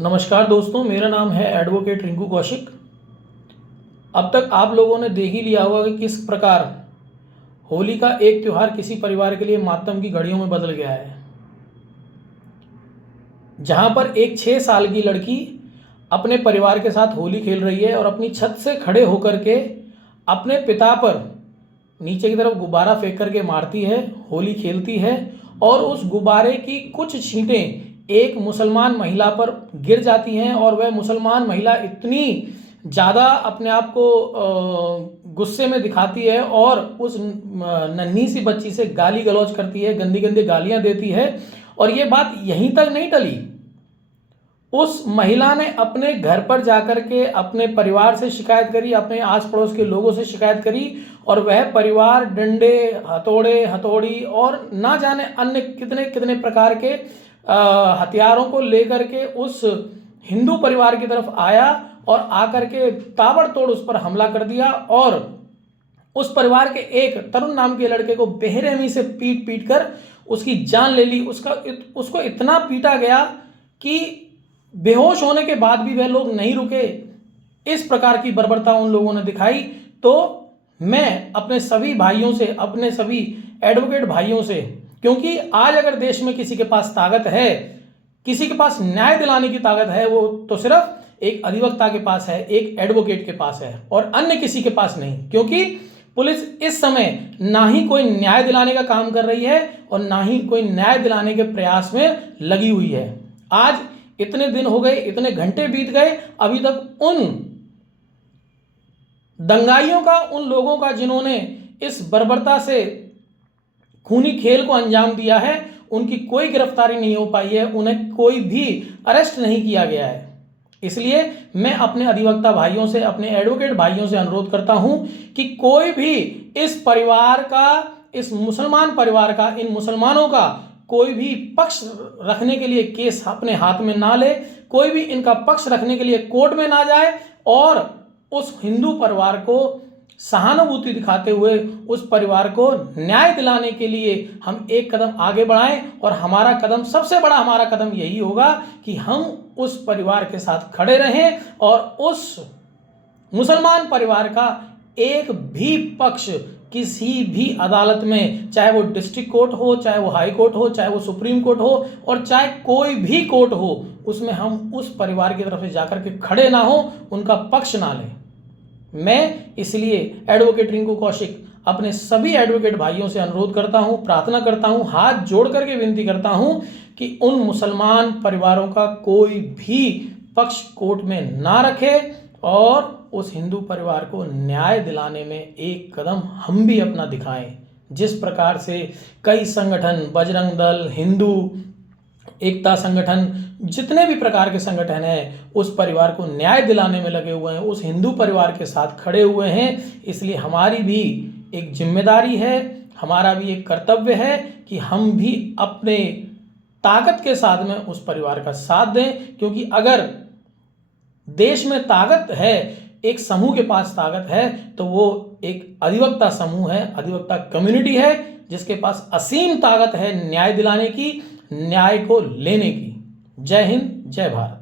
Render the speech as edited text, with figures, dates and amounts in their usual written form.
नमस्कार दोस्तों, मेरा नाम है एडवोकेट रिंकू कौशिक। अब तक आप लोगों ने देख ही लिया होगा कि किस प्रकार होली का एक त्यौहार किसी परिवार के लिए मातम की घड़ियों में बदल गया है। जहां पर एक 6 साल की लड़की अपने परिवार के साथ होली खेल रही है और अपनी छत से खड़े होकर के अपने पिता पर नीचे की तरफ गुब्बारा फेंक करके मारती है, होली खेलती है और उस गुब्बारे की कुछ छींटें एक मुसलमान महिला पर गिर जाती हैं और वह मुसलमान महिला इतनी ज़्यादा अपने आप को गुस्से में दिखाती है और उस नन्ही सी बच्ची से गाली गलौज करती है, गंदी गंदी गालियां देती है। और ये बात यहीं तक नहीं टली, उस महिला ने अपने घर पर जाकर के अपने परिवार से शिकायत करी, अपने आस पड़ोस के लोगों से शिकायत करी और वह परिवार डंडे, हथौड़े, हथौड़ी और ना जाने अन्य कितने कितने प्रकार के हथियारों को लेकर के उस हिंदू परिवार की तरफ आया और आकर के ताबड़तोड़ उस पर हमला कर दिया और उस परिवार के एक तरुण नाम के लड़के को बेरहमी से पीट पीट कर उसकी जान ले ली। उसको इतना पीटा गया कि बेहोश होने के बाद भी वह लोग नहीं रुके। इस प्रकार की बर्बरता उन लोगों ने दिखाई। तो मैं अपने सभी भाइयों से, अपने सभी एडवोकेट भाइयों से, क्योंकि आज अगर देश में किसी के पास ताकत है, किसी के पास न्याय दिलाने की ताकत है, वो तो सिर्फ एक अधिवक्ता के पास है, एक एडवोकेट के पास है और अन्य किसी के पास नहीं। क्योंकि पुलिस इस समय ना ही कोई न्याय दिलाने का काम कर रही है और ना ही कोई न्याय दिलाने के प्रयास में लगी हुई है। आज इतने दिन हो गए, इतने घंटे बीत गए, अभी तक उन दंगाइयों का, उन लोगों का जिन्होंने इस बर्बरता से खूनी खेल को अंजाम दिया है, उनकी कोई गिरफ्तारी नहीं हो पाई है, उन्हें कोई भी अरेस्ट नहीं किया गया है। इसलिए मैं अपने अधिवक्ता भाइयों से, अपने एडवोकेट भाइयों से अनुरोध करता हूं कि कोई भी इस परिवार का, इस मुसलमान परिवार का, इन मुसलमानों का कोई भी पक्ष रखने के लिए केस अपने हाथ में ना ले, कोई भी इनका पक्ष रखने के लिए कोर्ट में ना जाए और उस हिंदू परिवार को सहानुभूति दिखाते हुए उस परिवार को न्याय दिलाने के लिए हम एक कदम आगे बढ़ाएं। और हमारा कदम, सबसे बड़ा हमारा कदम यही होगा कि हम उस परिवार के साथ खड़े रहें और उस मुसलमान परिवार का एक भी पक्ष किसी भी अदालत में, चाहे वो डिस्ट्रिक्ट कोर्ट हो, चाहे वो हाई कोर्ट हो, चाहे वो सुप्रीम कोर्ट हो और चाहे कोई भी कोर्ट हो, उसमें हम उस परिवार की तरफ से जाकर के खड़े ना हो, उनका पक्ष ना लें। मैं इसलिए एडवोकेट रिंकू कौशिक अपने सभी एडवोकेट भाइयों से अनुरोध करता हूं, प्रार्थना करता हूं, हाथ जोड़ करके विनती करता हूं कि उन मुसलमान परिवारों का कोई भी पक्ष कोर्ट में ना रखे और उस हिंदू परिवार को न्याय दिलाने में एक कदम हम भी अपना दिखाएं। जिस प्रकार से कई संगठन, बजरंग दल, हिंदू एकता संगठन, जितने भी प्रकार के संगठन हैं, उस परिवार को न्याय दिलाने में लगे हुए हैं, उस हिंदू परिवार के साथ खड़े हुए हैं। इसलिए हमारी भी एक जिम्मेदारी है, हमारा भी एक कर्तव्य है कि हम भी अपने ताकत के साथ में उस परिवार का साथ दें। क्योंकि अगर देश में ताकत है, एक समूह के पास ताकत है, तो वो एक अधिवक्ता समूह है, अधिवक्ता कम्युनिटी है, जिसके पास असीम ताकत है न्याय दिलाने की, न्याय को लेने की। जय हिंद, जय भारत।